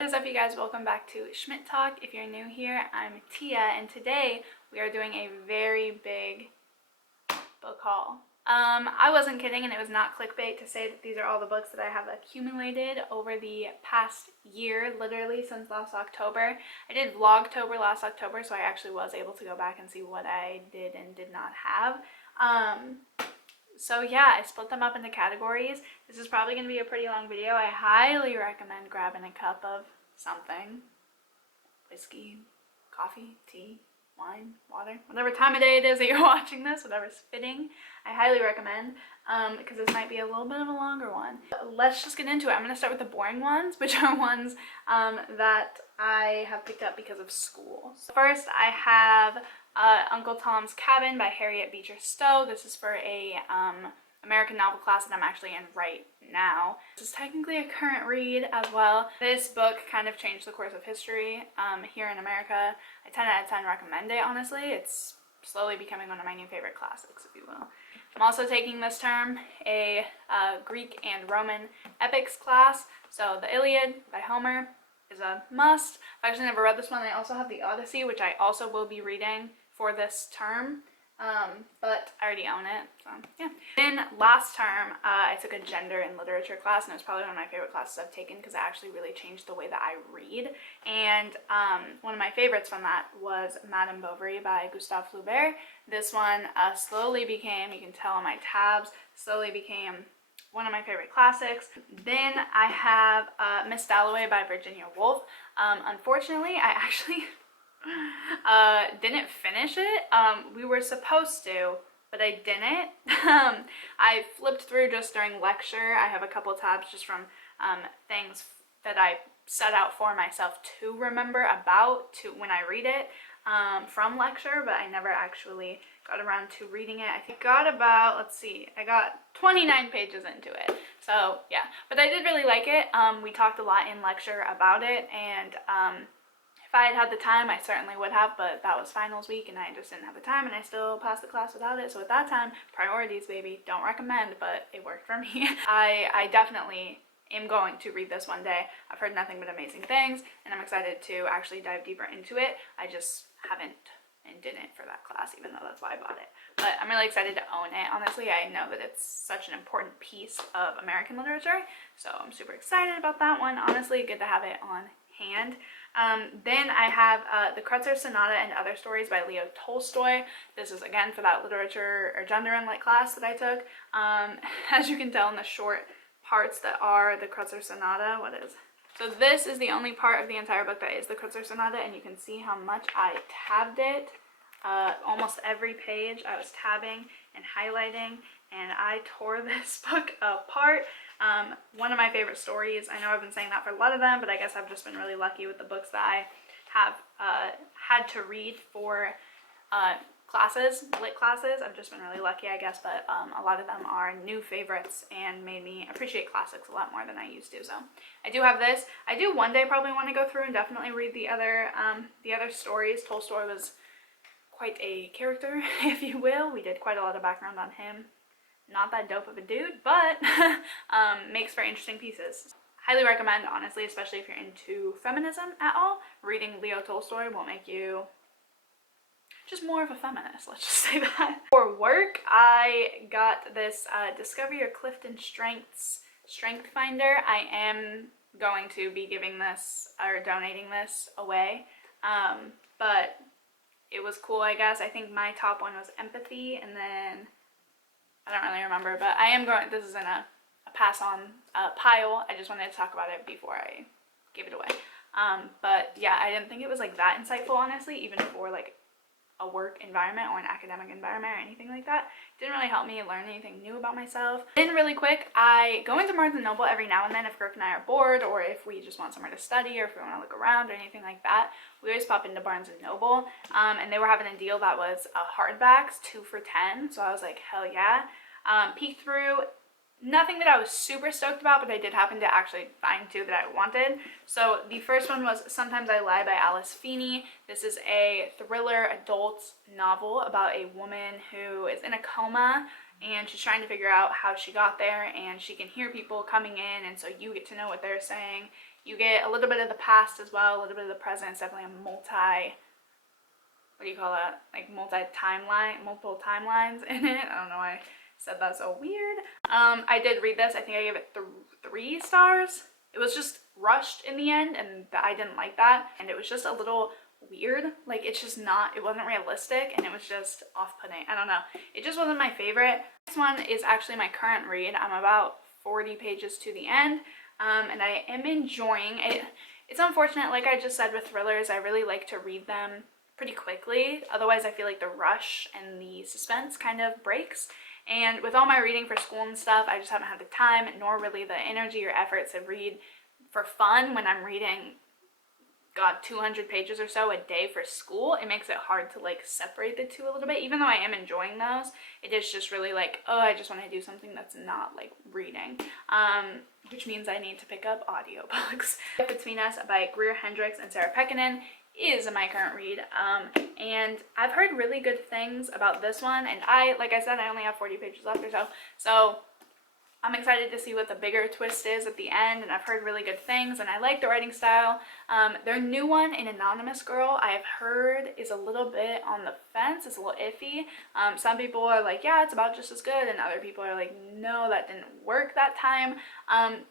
What is up, you guys? Welcome back to Schmidt Talk. If you're new here, I'm Tia, and today we are doing a very big book haul. I wasn't kidding, and it was not clickbait to say that these are all the books that I have accumulated over the past year, literally since last October. I did Vlogtober last October, so I actually was able to go back and see what I did and did not have. So yeah, I split them up into categories. This is probably going to be a pretty long video. I highly recommend grabbing a cup of something. Whiskey, coffee, tea, wine, water, whatever time of day it is that you're watching this, whatever's fitting. I highly recommend because this might be a little bit of a longer one. Let's just get into it. I'm going to start with the boring ones, which are ones that I have picked up because of school. So first, I have Uncle Tom's Cabin by Harriet Beecher Stowe. This is for a American novel class that I'm actually in right now. This is technically a current read as well. This book kind of changed the course of history here in America. I 10 out of 10 recommend it, honestly. It's slowly becoming one of my new favorite classics, if you will. I'm also taking this term a Greek and Roman epics class. So the Iliad by Homer is a must. I've actually never read this one. I also have the Odyssey, which I also will be reading for this term, but I already own it, so yeah. Then last term, I took a gender and literature class, and it was probably one of my favorite classes I've taken because it actually really changed the way that I read. And one of my favorites from that was Madame Bovary by Gustave Flaubert. This one slowly became, you can tell on my tabs, slowly became one of my favorite classics. Then I have Miss Dalloway by Virginia Woolf. Unfortunately, I actually didn't finish it. We were supposed to, but I didn't. I flipped through just during lecture. I have a couple tabs just from things that I set out for myself to remember about to when I read it from lecture, but I never actually got around to reading it. I think I got about, let's see, I got 29 pages into it. So yeah, but I did really like it. We talked a lot in lecture about it, and if I had had the time, I certainly would have, but that was finals week and I just didn't have the time, and I still passed the class without it. So at that time, priorities, baby. Don't recommend, but it worked for me. I definitely am going to read this one day. I've heard nothing but amazing things, and I'm excited to actually dive deeper into it. I just haven't and didn't for that class, even though that's why I bought it. But I'm really excited to own it. Honestly, I know that it's such an important piece of American literature, so I'm super excited about that one. Honestly, good to have it on hand. Then I have The Kreutzer Sonata and Other Stories by Leo Tolstoy. This is again for that literature or gender and lit class that I took. As you can tell in the short parts that are the Kreutzer Sonata, so this is the only part of the entire book that is the Kreutzer Sonata, and you can see how much I tabbed it. Almost every page I was tabbing and highlighting, and I tore this book apart. One of my favorite stories. I know I've been saying that for a lot of them, but I guess I've just been really lucky with the books that I have had to read for classes, lit classes. I've just been really lucky, I guess, but a lot of them are new favorites and made me appreciate classics a lot more than I used to. So I do have this. I do one day probably want to go through and definitely read the other stories. Tolstoy was quite a character, if you will. We did quite a lot of background on him. Not that dope of a dude, but makes for interesting pieces. Highly recommend, honestly, especially if you're into feminism at all. Reading Leo Tolstoy will make you just more of a feminist, let's just say that. For work, I got this Discover Your Clifton Strengths Strength Finder. I am going to be giving this or donating this away, but it was cool, I guess. I think my top one was empathy, and then I don't really remember, but I am going, this is in a pass on pile. I just wanted to talk about it before I gave it away. But yeah, I didn't think it was like that insightful, honestly, even for like a work environment or an academic environment or anything like that. It didn't really help me learn anything new about myself. Then really quick, I go into Barnes & Noble every now and then if Brooke and I are bored, or if we just want somewhere to study, or if we want to look around or anything like that. We always pop into Barnes & Noble, and they were having a deal that was hardbacks, 2 for $10, so I was like, hell yeah. Peeked through. Nothing that I was super stoked about, but I did happen to actually find 2 that I wanted. So the first one was Sometimes I Lie by Alice Feeney. This is a thriller adult novel about a woman who is in a coma, and she's trying to figure out how she got there, and she can hear people coming in, and so you get to know what they're saying. You get a little bit of the past as well, a little bit of the present. It's definitely a what do you call that? Like multiple timelines in it. I don't know why I said that so weird. I did read this. I think I gave it 3 stars. It was just rushed in the end, and I didn't like that. And it was just a little weird. Like, it's just not, it wasn't realistic, and it was just off-putting. I don't know. It just wasn't my favorite. This one is actually my current read. I'm about 40 pages to the end, and I am enjoying it. It's unfortunate, like I just said with thrillers, I really like to read them pretty quickly. Otherwise, I feel like the rush and the suspense kind of breaks. And with all my reading for school and stuff, I just haven't had the time nor really the energy or effort to read for fun when I'm reading, God, 200 pages or so a day for school. It makes it hard to like separate the two a little bit. Even though I am enjoying those, it is just really like, oh, I just want to do something that's not like reading. Which means I need to pick up audiobooks. Between Us by Greer Hendricks and Sarah Pekkanen is my current read, and I've heard really good things about this one, and like I said, I only have 40 pages left or so I'm excited to see what the bigger twist is at the end, and I've heard really good things, and I like the writing style. Their new one, An Anonymous Girl, I have heard is a little bit on the fence. It's a little iffy. Some people are like, yeah, it's about just as good, and other people are like, no, that didn't work that time.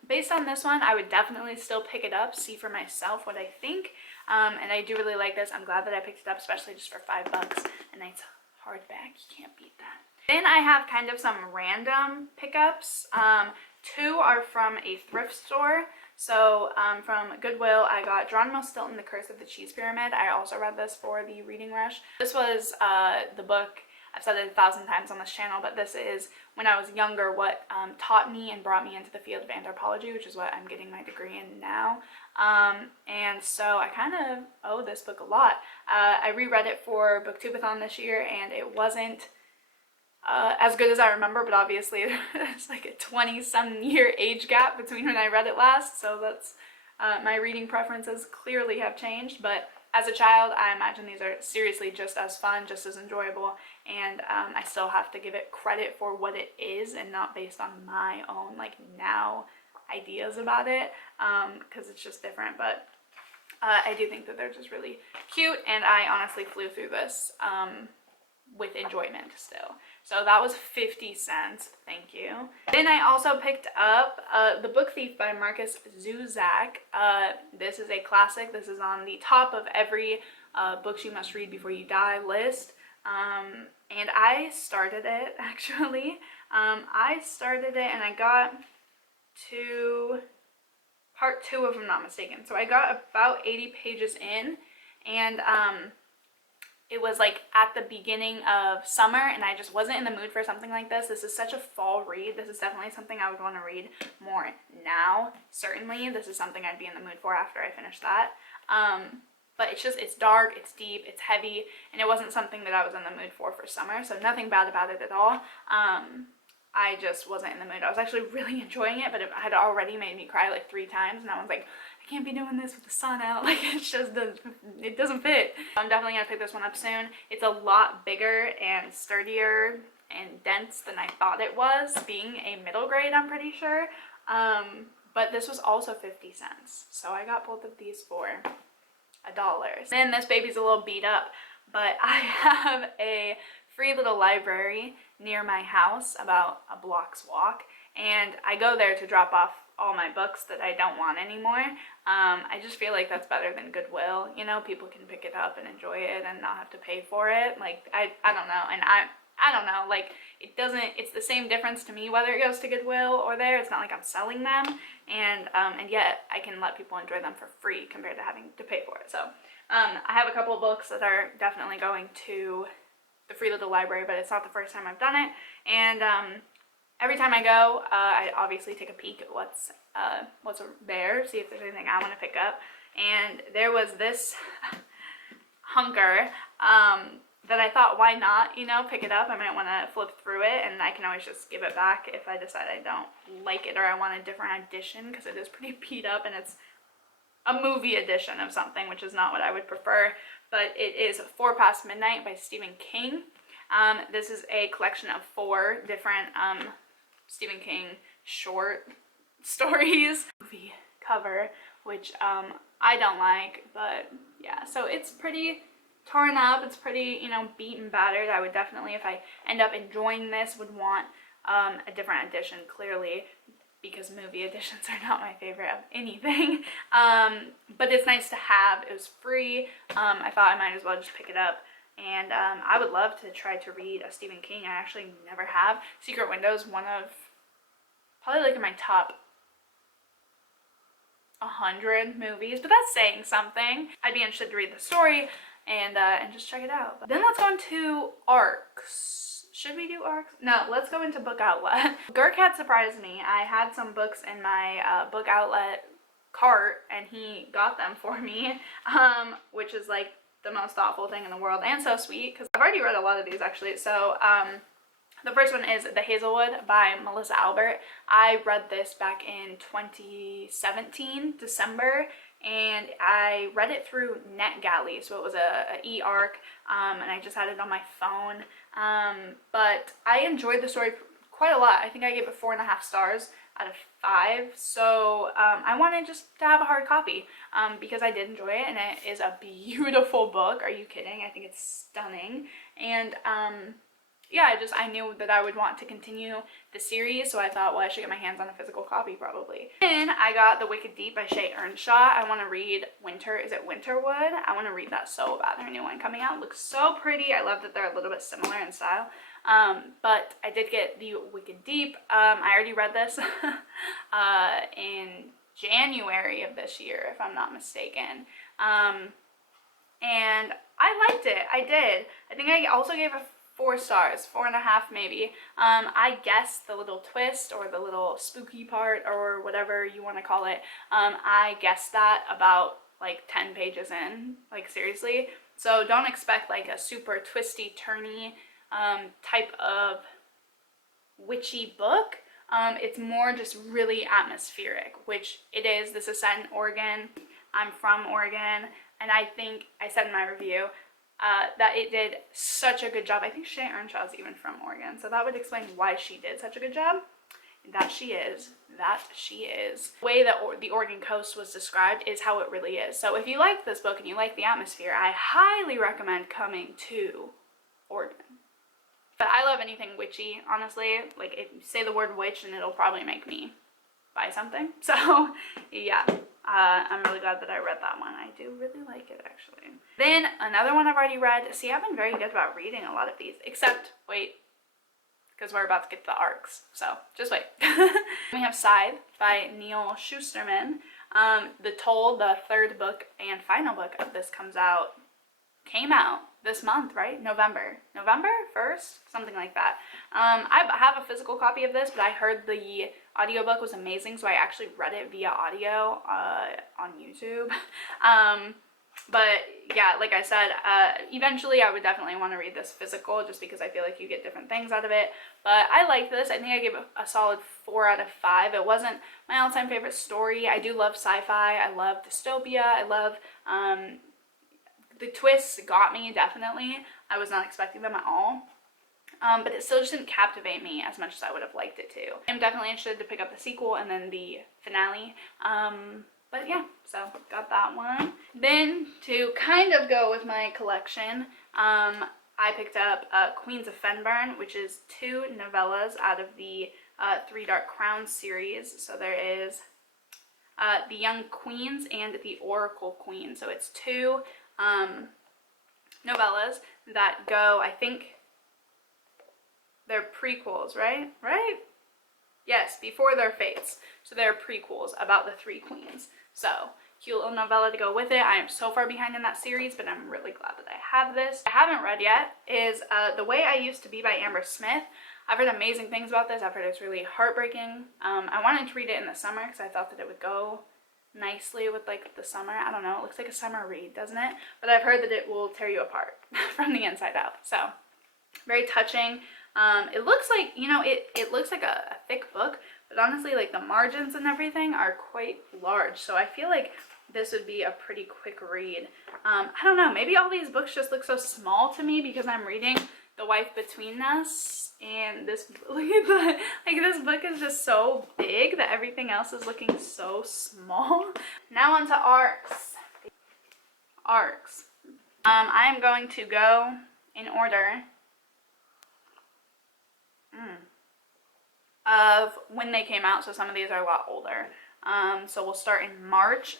Based on this one, I would definitely still pick it up, see for myself what I think, and I do really like this. I'm glad that I picked it up, especially just for $5, a nice hardback. You can't beat that. Then I have kind of some random pickups. 2 are from a thrift store. So from Goodwill, I got Geronimo Stilton, The Curse of the Cheese Pyramid. I also read this for the reading rush. This was the book, I've said it 1,000 times on this channel, but this is, when I was younger, what taught me and brought me into the field of anthropology, which is what I'm getting my degree in now. And so I kind of owe this book a lot. I reread it for Booktubeathon this year, and it wasn't as good as I remember, but obviously there's like a 20-some year age gap between when I read it last, so that's my reading preferences clearly have changed. But as a child, I imagine these are seriously just as fun, just as enjoyable, and I still have to give it credit for what it is and not based on my own like now ideas about it, because it's just different. But I do think that they're just really cute, and I honestly flew through this with enjoyment still. So that was 50 cents. Thank you. Then I also picked up The Book Thief by Marcus Zuzak. This is a classic. This is on the top of every books you must read before you die list. And I started it, actually. I started it and I got to part 2, if I'm not mistaken. So I got about 80 pages in, and it was like at the beginning of summer, and I just wasn't in the mood for something like this. This is such a fall read. This is definitely something I would want to read more now. Certainly, this is something I'd be in the mood for after I finish that. But it's dark, it's deep, it's heavy, and it wasn't something that I was in the mood for summer, so nothing bad about it at all. I just wasn't in the mood. I was actually really enjoying it, but it had already made me cry like 3 times, and I was like, I can't be doing this with the sun out. Like, it doesn't fit. I'm definitely gonna pick this one up soon. It's a lot bigger and sturdier and dense than I thought it was, being a middle grade, I'm pretty sure. But this was also 50 cents. So I got both of these for $1. Then this baby's a little beat up, but I have a free little library near my house, about a block's walk, and I go there to drop off all my books that I don't want anymore. I just feel like that's better than Goodwill. You know, people can pick it up and enjoy it and not have to pay for it. Like, I don't know, and I don't know, like, it's the same difference to me whether it goes to Goodwill or there. It's not like I'm selling them, and yet I can let people enjoy them for free compared to having to pay for it. So I have a couple of books that are definitely going to the free little library, but it's not the first time I've done it, and every time I go, I obviously take a peek at what's there, see if there's anything I want to pick up. And there was this hunker that I thought, why not, you know, pick it up? I might want to flip through it, and I can always just give it back if I decide I don't like it or I want a different edition, because it is pretty beat up and it's a movie edition of something, which is not what I would prefer. But it is 4 Past Midnight by Stephen King. This is a collection of 4 different Stephen King short stories. Movie cover which I don't like, but yeah, so it's pretty torn up, it's pretty, you know, beat and battered. I would definitely, if I end up enjoying this, would want a different edition, clearly, because movie editions are not my favorite of anything. But it's nice to have. It was free. I thought I might as well just pick it up. And I would love to try to read a Stephen King. I actually never have. Secret Windows, one of, probably like in my top 100 movies, but that's saying something. I'd be interested to read the story and just check it out. But then let's go into ARCs. Should we do ARCs? No, let's go into Book Outlet. Girk had surprised me. I had some books in my Book Outlet cart, and he got them for me, which is like the most awful thing in the world, and so sweet, because I've already read a lot of these actually. So the first one is The Hazelwood by Melissa Albert. I read this back in 2017, December, and I read it through NetGalley, so it was a e-arc, and I just had it on my phone, but I enjoyed the story quite a lot. I think I gave it 4.5 stars out of 5, so I wanted just to have a hard copy, because I did enjoy it, and it is a beautiful book. Are you kidding? I think it's stunning, and yeah, I knew that I would want to continue the series, so I thought, well, I should get my hands on a physical copy probably. Then I got The Wicked Deep by Shay Earnshaw. I want to read Winterwood? I want to read that so bad. Her new one coming out looks so pretty. I love that they're a little bit similar in style. But I did get The Wicked Deep. I already read this in January of this year, if I'm not mistaken. And I liked it. I did. I think I also gave it 4 stars, 4.5 maybe. I guessed the little twist or the little spooky part or whatever you want to call it. I guessed that about like 10 pages in, like seriously. So don't expect like a super twisty, turny type of witchy book. It's more just really atmospheric, which it is. This is set in Oregon. I'm from Oregon, and I think I said in my review that it did such a good job. I think Shay Earnshaw is even from Oregon, so that would explain why she did such a good job. That she is. The way that the Oregon coast was described is how it really is. So if you like this book and you like the atmosphere, I highly recommend coming to Oregon. But I love anything witchy, honestly. Like, if you say the word witch, and it'll probably make me buy something. So yeah, I'm really glad that I read that one. I do really like it, actually. Then another one I've already read. See, I've been very good about reading a lot of these, except, wait, because we're about to get to the arcs, so just wait. We have Scythe by Neil Shusterman. The Toll, the third book and final book of this came out this month, right? November 1st, something like that. I have a physical copy of this, but I heard the audiobook was amazing, so I actually read it via audio on YouTube. But yeah, like I said, eventually I would definitely want to read this physical, just because I feel like you get different things out of it. But I like this. I think I gave it a solid 4 out of 5. It wasn't my all-time favorite story. I do love sci-fi. I love dystopia. I love the twists got me, definitely. I was not expecting them at all. But it still just didn't captivate me as much as I would have liked it to. I'm definitely interested to pick up the sequel and then the finale. But yeah, so got that one. Then to kind of go with my collection, I picked up Queens of Fenburn, which is 2 novellas out of the 3 Dark Crowns series. So there is The Young Queens and The Oracle Queen. So it's 2 novellas that go, I think they're prequels, right? Yes, before their fates. So they're prequels about the 3 queens. So, cute little novella to go with it. I am so far behind in that series, but I'm really glad that I have this. I haven't read yet is The Way I Used to Be by Amber Smith. I've heard amazing things about this. I've heard it's really heartbreaking. I wanted to read it in the summer because I thought that it would go nicely with like the summer. I don't know, it looks like a summer read, doesn't it? But I've heard that it will tear you apart from the inside out. So, very touching. It looks like, you know, it looks like a thick book, but honestly, like the margins and everything are quite large. So I feel like this would be a pretty quick read. I don't know, maybe all these books just look so small to me because I'm reading The Wife Between Us, and this, look at that, like this book is just so big that everything else is looking so small. Now on to arcs. Arcs. I am going to go in order of when they came out, so some of these are a lot older. So we'll start in March,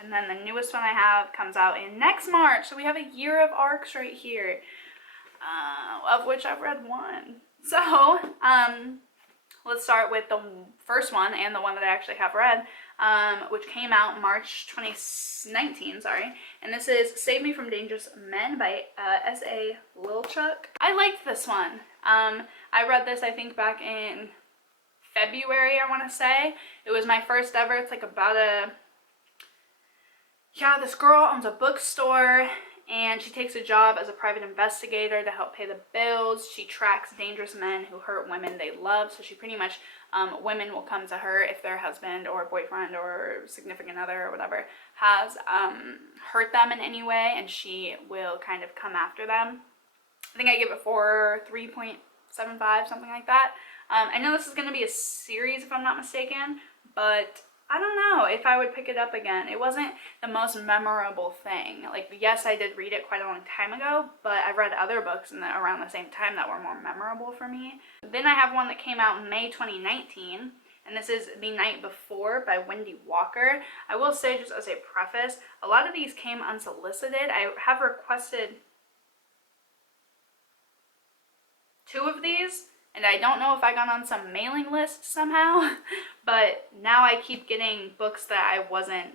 and then the newest one I have comes out in next March. So we have a year of arcs right here, of which I've read one. So let's start with the first one, and the one that I actually have read, which came out March 2019, sorry. And this is Save Me from Dangerous Men by S.A. Lilchuk. I liked this one. I read this, I think, back in February, I want to say. It was my first ever. It's like about this girl owns a bookstore, and she takes a job as a private investigator to help pay the bills. She tracks dangerous men who hurt women they love. So she pretty much, women will come to her if their husband or boyfriend or significant other or whatever has hurt them in any way, and she will kind of come after them. I think I give it 3.75, something like that. I know this is going to be a series if I'm not mistaken, but I don't know if I would pick it up again. It wasn't the most memorable thing. Like, yes, I did read it quite a long time ago, but I've read other books around the same time that were more memorable for me. Then I have one that came out in May 2019, and this is The Night Before by Wendy Walker. I will say, just as a preface, a lot of these came unsolicited. I have requested 2 of these, and I don't know if I got on some mailing list somehow, but now I keep getting books that I wasn't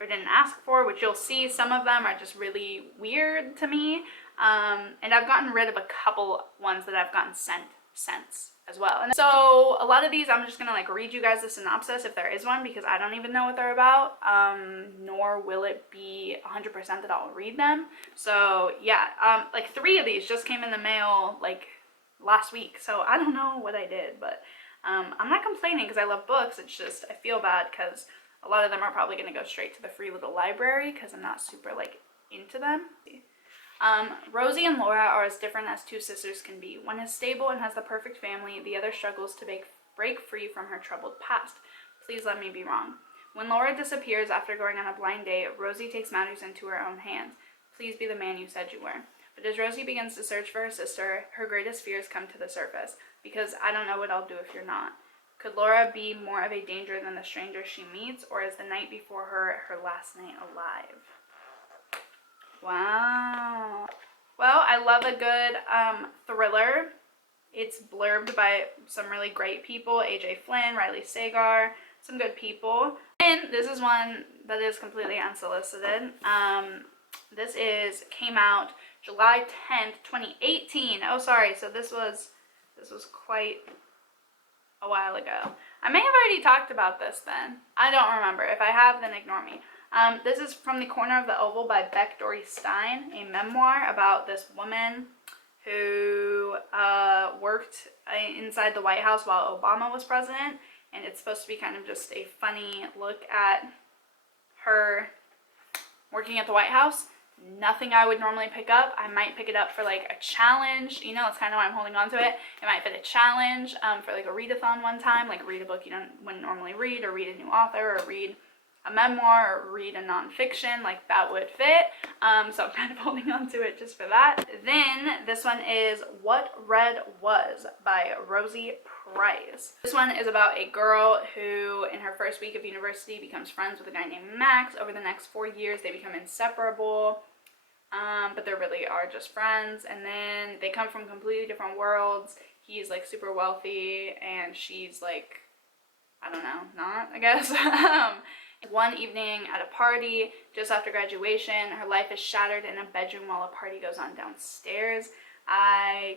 or didn't ask for, which you'll see some of them are just really weird to me. And I've gotten rid of a couple ones that I've gotten sent since as well. And so a lot of these I'm just gonna like read you guys the synopsis if there is one, because I don't even know what they're about, nor will it be 100% that I'll read them. So yeah, like 3 of these just came in the mail like last week, so I don't know what I did, but I'm not complaining because I love books. It's just I feel bad because a lot of them are probably going to go straight to the free little library because I'm not super like into them. Rosie and Laura are as different as 2 sisters can be. One is stable and has the perfect family, the other struggles to break free from her troubled past. Please let me be wrong. When Laura disappears after going on a blind date, Rosie takes matters into her own hands. Please be the man you said you were. But as Rosie begins to search for her sister, her greatest fears come to the surface, because I don't know what I'll do if you're not. Could Laura be more of a danger than the stranger she meets, or is the night before her last night alive? Wow. Well, I love a good thriller. It's blurbed by some really great people, A.J. Flynn, Riley Sagar, some good people. And this is one that is completely unsolicited. This came out July 10th, 2018. Oh, sorry. So this was quite a while ago. I may have already talked about this then. I don't remember. If I have, then ignore me. This is From the Corner of the Oval by Beck Dory Stein, a memoir about this woman who worked inside the White House while Obama was president, and it's supposed to be kind of just a funny look at her working at the White House. Nothing I would normally pick up. I might pick it up for like a challenge, you know, that's kind of why I'm holding on to it. It might fit a challenge for like a readathon one time, like read a book you wouldn't normally read, or read a new author, or read a memoir, or read a nonfiction, like that would fit. So I'm kind of holding on to it just for that. Then this one is What Red Was by Rosie Price. This one is about a girl who in her first week of university becomes friends with a guy named Max. Over the next 4 years they become inseparable, but they really are just friends, and then they come from completely different worlds. He's like super wealthy and she's like, I don't know, not, I guess. One evening at a party just after graduation, her life is shattered in a bedroom while a party goes on downstairs. I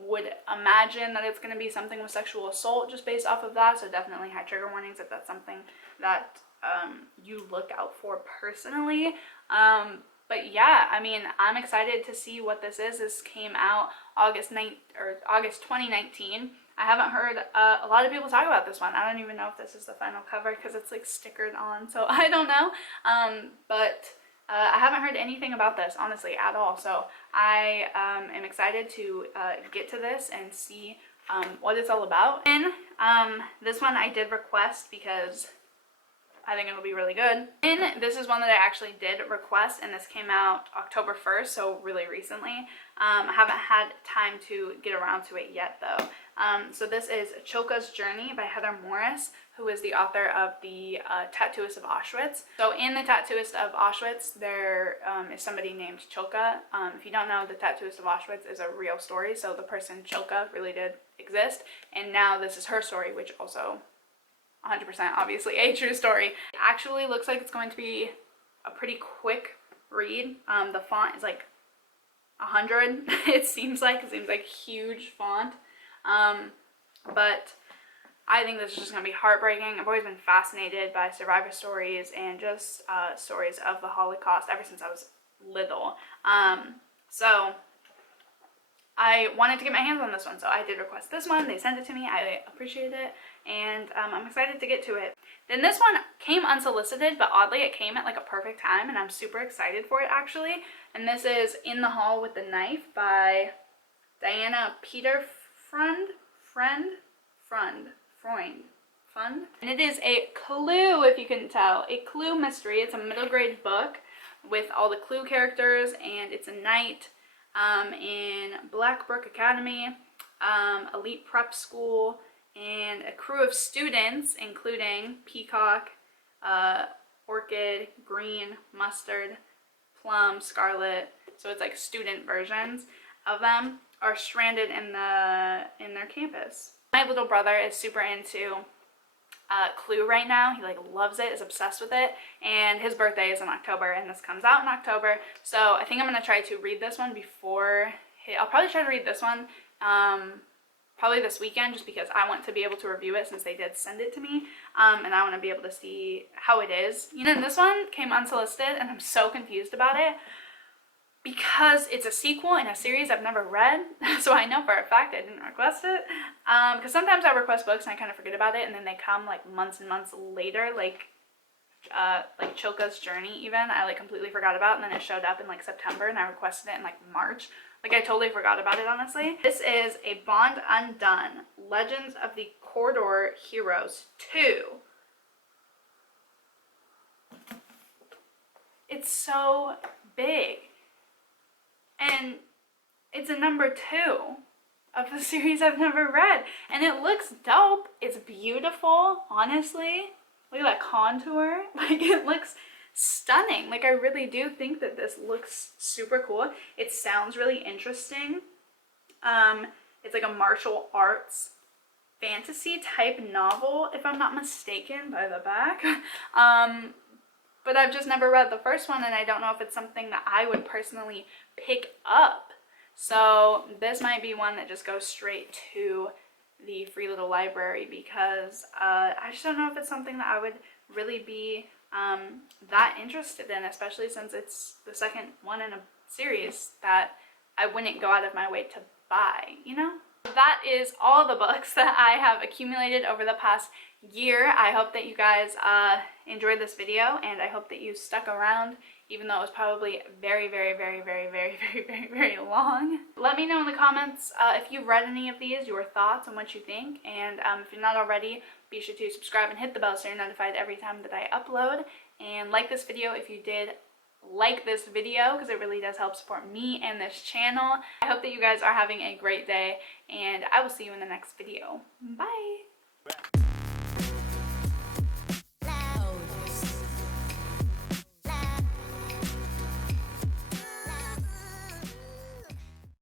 would imagine that it's going to be something with sexual assault just based off of that, so definitely high trigger warnings if that's something that you look out for personally. But yeah, I mean, I'm excited to see what this is. This came out August 2019. I haven't heard a lot of people talk about this one. I don't even know if this is the final cover because it's like stickered on, so I don't know. But I haven't heard anything about this, honestly, at all. So I am excited to get to this and see what it's all about. And this one I did request because I think it'll be really good. And this is one that I actually did request, and this came out October 1st, so really recently. I haven't had time to get around to it yet, though. So this is Chilka's Journey by Heather Morris, who is the author of the Tattooist of Auschwitz. So in the Tattooist of Auschwitz, there is somebody named Chilka. If you don't know, the Tattooist of Auschwitz is a real story, so the person Chilka really did exist, and now this is her story, which also 100% obviously a true story. It actually looks like it's going to be a pretty quick read. The font is like 100. It seems like huge font. But I think this is just going to be heartbreaking. I've always been fascinated by survivor stories and just stories of the Holocaust ever since I was little. So I wanted to get my hands on this one, so I did request this one. They sent it to me. I appreciate it, and I'm excited to get to it. Then this one came unsolicited, but oddly it came at like a perfect time, and I'm super excited for it actually. And this is In the Hall with the Knife by Diana Peterfreund. And it is a clue, if you couldn't tell, a clue mystery. It's a middle grade book with all the clue characters, and it's a night in Blackbrook Academy, elite prep school, and a crew of students, including Peacock, Orchid, Green, Mustard, Plum, Scarlet. So it's like student versions of them are stranded in their campus. My little brother is super into Clue right now. He like loves it, is obsessed with it, and his birthday is in October, and this comes out in October. So I think I'm gonna try to read this one before I'll probably try to read this one probably this weekend, just because I want to be able to review it since they did send it to me, and I want to be able to see how it is. You know, this one came unsolicited, and I'm so confused about it because it's a sequel in a series I've never read. So I know for a fact I didn't request it, because sometimes I request books and I kind of forget about it, and then they come like months and months later, like Chilka's Journey even, I like completely forgot about, and then it showed up in like September, and I requested it in like March. Like I totally forgot about it, honestly. This is A Bond Undone, Legends of the Corridor Heroes 2. It's so big. And it's a number 2 of the series I've never read. And it looks dope. It's beautiful, honestly. Look at that contour. Like, it looks stunning. Like, I really do think that this looks super cool. It sounds really interesting. It's like a martial arts fantasy type novel, if I'm not mistaken, by the back. But I've just never read the first one, and I don't know if it's something that I would personally pick up. So this might be one that just goes straight to the free little library, because I just don't know if it's something that I would really be that interested in, especially since it's the second one in a series that I wouldn't go out of my way to buy, you know? That is all the books that I have accumulated over the past year. I hope that you guys enjoyed this video, and I hope that you stuck around, even though it was probably very, very, very, very, very, very, very, very long. Let me know in the comments if you've read any of these, your thoughts and what you think. And if you're not already, be sure to subscribe and hit the bell so you're notified every time that I upload. And like this video if you did like this video, because it really does help support me and this channel. I hope that you guys are having a great day, and I will see you in the next video. Bye!